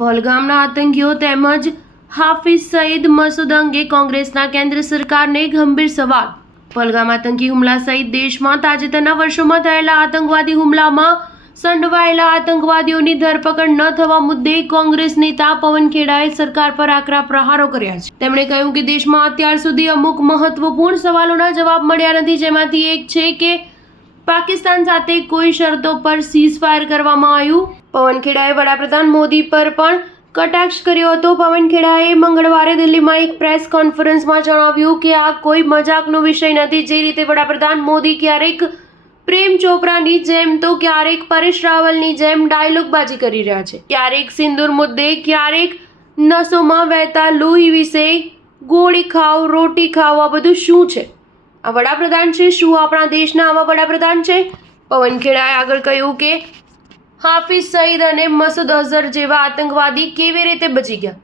પહલગામના આતંકીઓ તેમજ હાફિઝ સઈદ મસૂદ અંગે કોંગ્રેસના કેન્દ્ર સરકારને ગંભીર સવાલ. પહલગામ આતંકી હુમલા સહિત દેશમાં તાજેતરના વર્ષોમાં થયેલા આતંકવાદી હુમલામાં સંડોવાયેલા આતંકવાદીઓની ધરપકડ ન થવા મુદ્દે કોંગ્રેસ નેતા પવન ખેડાએ સરકાર પર આકરા પ્રહારો કર્યા છે. તેમણે કહ્યું કે દેશમાં અત્યાર સુધી અમુક મહત્વપૂર્ણ સવાલોના જવાબ મળ્યા નથી, જેમાંથી એક છે કે પાકિસ્તાન સાથે કોઈ શરતો પર સીઝફાયર કરવામાં આવ્યું. પવન ખેડાએ વડાપ્રધાન મોદી પર પણ કટાક્ષ કર્યો હતો. પવન ખેડાએ મંગળવારે દિલ્હીમાં એક પ્રેસ કોન્ફરન્સમાં જણાવ્યું કે આ કોઈ મજાકનો વિષય નથી. જે રીતે વડાપ્રધાન મોદી ક્યારેક પ્રેમ ચોપરાની જેમ તો ક્યારેક પરેશ રાવલની જેમ ડાયલોગબાજી કરી રહ્યા છે, ક્યારેક સિંદૂર મુદ્દે, ક્યારેક નસોમાં વહેતા લોહી વિશે, ગોળી ખાઓ રોટી ખાઓ, આ બધું શું છે? આ વડાપ્રધાન છે? શું આપણા દેશના આવા વડાપ્રધાન છે? પવન ખેડાએ આગળ કહ્યું કે હાફિઝ સઈદ અને મસૂદ અઝહર જેવા આતંકવાદી કેવી રીતે બચી ગયા?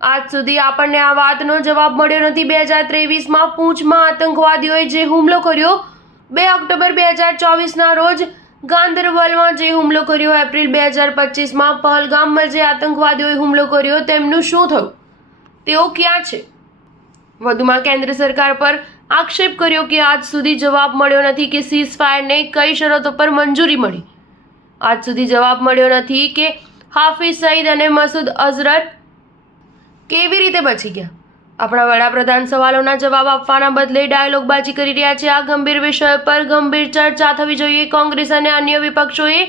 આજ સુધી આપણને આ વાતનો જવાબ મળ્યો નથી. 2023માં પૂંછમાં આતંકવાદીઓએ જે હુમલો કર્યો, 2 ઓક્ટોબર 2024ના રોજ ગાંદરબલમાં જે હુમલો કર્યો, એપ્રિલ 2025માં પહલગામમાં જે આતંકવાદીઓએ હુમલો કર્યો, તેમનું શું થયું? તેઓ ક્યાં છે? વધુમાં કેન્દ્ર સરકાર પર આક્ષેપ કર્યો કે આજ સુધી જવાબ મળ્યો નથી કે સીઝફાયરને કઈ શરતો પર મંજૂરી મળી. આજ સુધી જવાબ મળ્યો નથી કે હાફિઝ સઈદ અને મસૂદ અઝહર કેવી રીતે બચી ગયા. આપણા વડાપ્રધાન સવાલોના જવાબ આપવાના બદલે ડાયલોગબાજી કરી રહ્યા છે. આ ગંભીર વિષય પર ગંભીર ચર્ચા થવી જોઈએ. કોંગ્રેસ અને અન્ય વિપક્ષોએ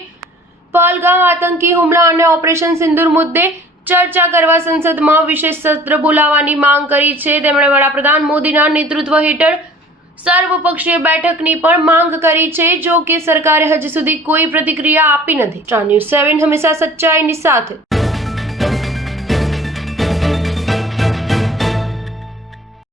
પહલગામ આતંકી હુમલા અને ઓપરેશન સિંદૂર મુદ્દે ચર્ચા કરવા સંસદમાં વિશેષ સત્ર બોલાવવાની માંગ કરી છે. તેમણે વડાપ્રધાન મોદીના નેતૃત્વ હેઠળ સર્વપક્ષીય બેઠકની પણ માંગ કરી છે, જો કે સરકારે હજી સુધી કોઈ પ્રતિક્રિયા આપી નથી. સ્ટાર ન્યૂઝ 7 હંમેશા સચ્ચાઈની સાથે.